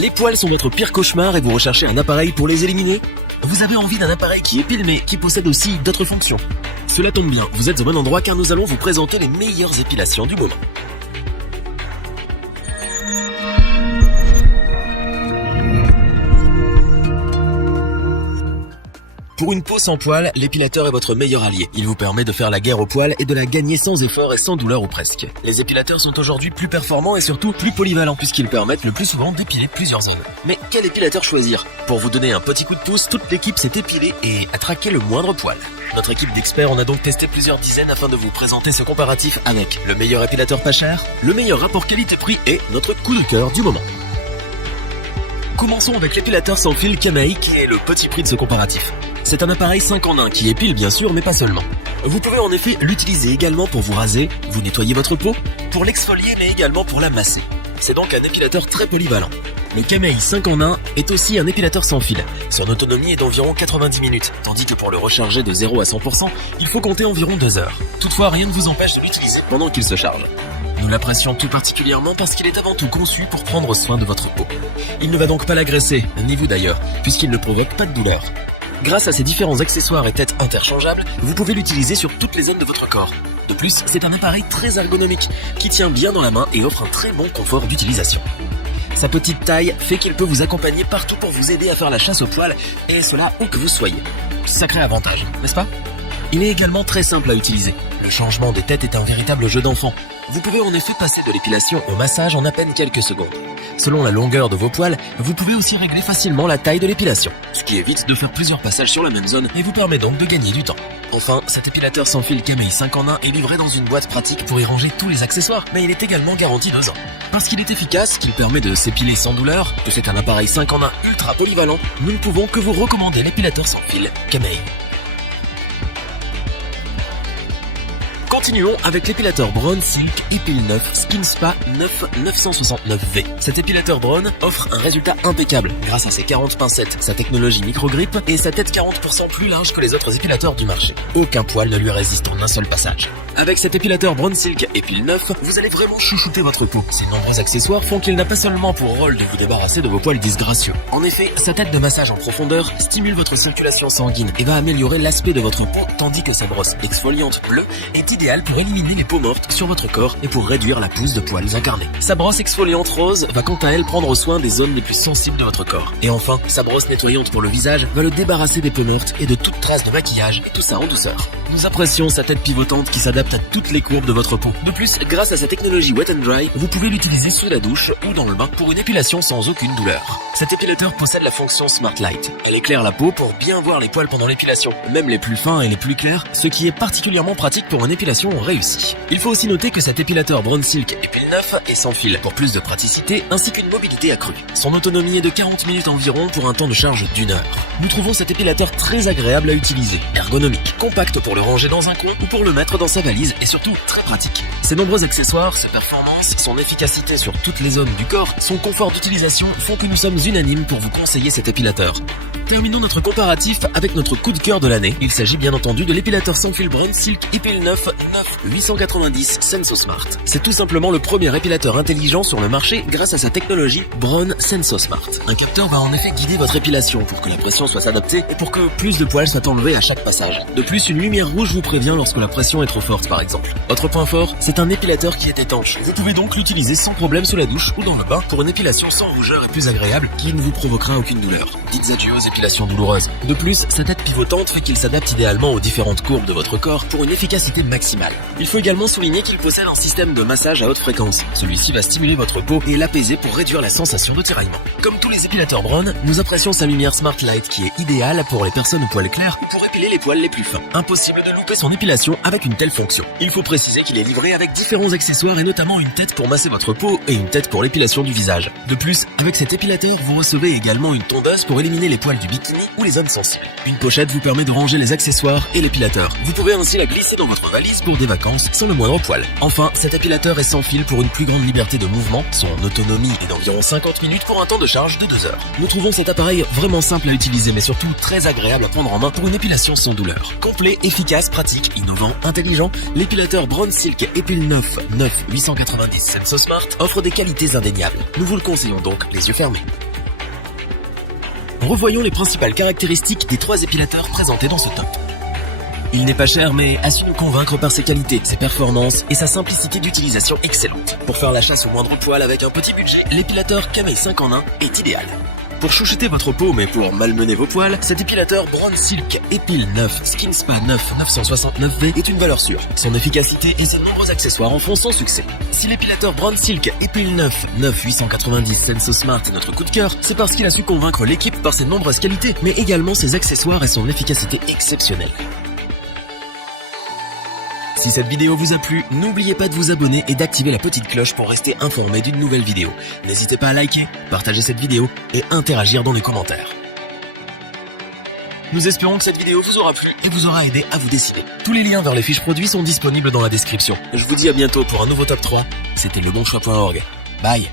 Les poils sont votre pire cauchemar et vous recherchez un appareil pour les éliminer? Vous avez envie d'un appareil qui épile mais qui possède aussi d'autres fonctions? Cela tombe bien, vous êtes au bon endroit car nous allons vous présenter les meilleures épilations du moment. Pour une peau sans poils, l'épilateur est votre meilleur allié. Il vous permet de faire la guerre aux poils et de la gagner sans effort et sans douleur ou presque. Les épilateurs sont aujourd'hui plus performants et surtout plus polyvalents puisqu'ils permettent le plus souvent d'épiler plusieurs zones. Mais quel épilateur choisir? Pour vous donner un petit coup de pouce, toute l'équipe s'est épilée et a traqué le moindre poil. Notre équipe d'experts en a donc testé plusieurs dizaines afin de vous présenter ce comparatif avec le meilleur épilateur pas cher, le meilleur rapport qualité-prix et notre coup de cœur du moment. Commençons avec l'épilateur sans fil Kamei qui est le petit prix de ce comparatif. C'est un appareil 5 en 1 qui épile bien sûr mais pas seulement. Vous pouvez en effet l'utiliser également pour vous raser, vous nettoyer votre peau, pour l'exfolier mais également pour la masser. C'est donc un épilateur très polyvalent. Le Kamei 5 en 1 est aussi un épilateur sans fil. Son autonomie est d'environ 90 minutes, tandis que pour le recharger de 0 à 100%, il faut compter environ 2 heures. Toutefois, rien ne vous empêche de l'utiliser pendant qu'il se charge. Nous l'apprécions tout particulièrement parce qu'il est avant tout conçu pour prendre soin de votre peau. Il ne va donc pas l'agresser, ni vous d'ailleurs, puisqu'il ne provoque pas de douleur. Grâce à ses différents accessoires et têtes interchangeables, vous pouvez l'utiliser sur toutes les zones de votre corps. De plus, c'est un appareil très ergonomique, qui tient bien dans la main et offre un très bon confort d'utilisation. Sa petite taille fait qu'il peut vous accompagner partout pour vous aider à faire la chasse aux poils, et cela où que vous soyez. Sacré avantage, n'est-ce pas? Il est également très simple à utiliser. Le changement de tête est un véritable jeu d'enfant. Vous pouvez en effet passer de l'épilation au massage en à peine quelques secondes. Selon la longueur de vos poils, vous pouvez aussi régler facilement la taille de l'épilation, ce qui évite de faire plusieurs passages sur la même zone et vous permet donc de gagner du temps. Enfin, cet épilateur sans fil Kamei 5 en 1 est livré dans une boîte pratique pour y ranger tous les accessoires, mais il est également garanti 2 ans. Parce qu'il est efficace, qu'il permet de s'épiler sans douleur, que c'est un appareil 5 en 1 ultra polyvalent, nous ne pouvons que vous recommander l'épilateur sans fil Kamei. Continuons avec l'épilateur Braun Silk Epil 9 Skin Spa 969V. Cet épilateur Braun offre un résultat impeccable grâce à ses 40 pincettes, sa technologie micro-grip et sa tête 40% plus large que les autres épilateurs du marché. Aucun poil ne lui résiste en un seul passage. Avec cet épilateur Braun Silk Epil 9, vous allez vraiment chouchouter votre peau. Ses nombreux accessoires font qu'il n'a pas seulement pour rôle de vous débarrasser de vos poils disgracieux. En effet, sa tête de massage en profondeur stimule votre circulation sanguine et va améliorer l'aspect de votre peau, tandis que sa brosse exfoliante bleue est idéale pour éliminer les peaux mortes sur votre corps et pour réduire la pousse de poils incarnés. Sa brosse exfoliante rose va quant à elle prendre soin des zones les plus sensibles de votre corps. Et enfin, sa brosse nettoyante pour le visage va le débarrasser des peaux mortes et de toute trace de maquillage, et tout ça en douceur. Nous apprécions sa tête pivotante qui s'adapte à toutes les courbes de votre peau. De plus, grâce à sa technologie Wet and Dry, vous pouvez l'utiliser sous la douche ou dans le bain pour une épilation sans aucune douleur. Cet épilateur possède la fonction Smart Light. Elle éclaire la peau pour bien voir les poils pendant l'épilation, même les plus fins et les plus clairs, ce qui est particulièrement pratique pour une épilation réussie. Il faut aussi noter que cet épilateur Braun Silk Epil 9 est sans fil pour plus de praticité ainsi qu'une mobilité accrue. Son autonomie est de 40 minutes environ pour un temps de charge d'1 heure. Nous trouvons cet épilateur très agréable à utiliser, ergonomique, compact pour le ranger dans un coin ou pour le mettre dans sa valise et surtout très pratique. Ses nombreux accessoires, ses performances, son efficacité sur toutes les zones du corps, son confort d'utilisation font que nous sommes unanimes pour vous conseiller cet épilateur. Terminons notre comparatif avec notre coup de cœur de l'année. Il s'agit bien entendu de l'épilateur sans fil Braun Silk Epil 9 890 SensoSmart. C'est tout simplement le premier épilateur intelligent sur le marché grâce à sa technologie Braun SensoSmart. Un capteur va en effet guider votre épilation pour que la pression soit adaptée et pour que plus de poils soient enlevés à chaque passage. De plus, une lumière rouge vous prévient lorsque la pression est trop forte par exemple. Autre point fort, c'est un épilateur qui est étanche. Vous pouvez donc l'utiliser sans problème sous la douche ou dans le bain pour une épilation sans rougeur et plus agréable qui ne vous provoquera aucune douleur. Dites adieu aux épilations douloureuses. De plus, sa tête pivotante fait qu'il s'adapte idéalement aux différentes courbes de votre corps pour une efficacité maximale. Il faut également souligner qu'il possède un système de massage à haute fréquence. Celui-ci va stimuler votre peau et l'apaiser pour réduire la sensation de tiraillement. Comme tous les épilateurs Braun, nous apprécions sa lumière Smart Light qui est idéale pour les personnes aux poils clairs ou pour épiler les poils les plus fins. Impossible de louper son épilation avec une telle fonction. Il faut préciser qu'il est livré avec différents accessoires et notamment une tête pour masser votre peau et une tête pour l'épilation du visage. De plus, avec cet épilateur, vous recevez également une tondeuse pour éliminer les poils du bikini ou les zones sensibles. Une pochette vous permet de ranger les accessoires et l'épilateur. Vous pouvez ainsi la glisser dans votre valise pour des vacances sans le moindre poil. Enfin, cet épilateur est sans fil pour une plus grande liberté de mouvement. Son autonomie est d'environ 50 minutes pour un temps de charge de 2 heures. Nous trouvons cet appareil vraiment simple à utiliser mais surtout très agréable à prendre en main pour une épilation sans douleur. Complet, efficace, pratique, innovant, intelligent, l'épilateur Braun Silk Epil 9 890 SensoSmart offre des qualités indéniables. Nous vous le conseillons donc les yeux fermés. Revoyons les principales caractéristiques des 3 épilateurs présentés dans ce top. Il n'est pas cher mais a su nous convaincre par ses qualités, ses performances et sa simplicité d'utilisation excellente. Pour faire la chasse au moindre poil avec un petit budget, l'épilateur Camel 5 en 1 est idéal. Pour chouchouter votre peau mais pour malmener vos poils, cet épilateur Braun Silk Epil 9 Skin Spa 9 969V est une valeur sûre. Son efficacité et ses nombreux accessoires en font son succès. Si l'épilateur Braun Silk Epil 9 890 Senso Smart est notre coup de cœur, c'est parce qu'il a su convaincre l'équipe par ses nombreuses qualités, mais également ses accessoires et son efficacité exceptionnelle. Si cette vidéo vous a plu, n'oubliez pas de vous abonner et d'activer la petite cloche pour rester informé d'une nouvelle vidéo. N'hésitez pas à liker, partager cette vidéo et interagir dans les commentaires. Nous espérons que cette vidéo vous aura plu et vous aura aidé à vous décider. Tous les liens vers les fiches produits sont disponibles dans la description. Je vous dis à bientôt pour un nouveau top 3. C'était lebonchoix.org. Bye.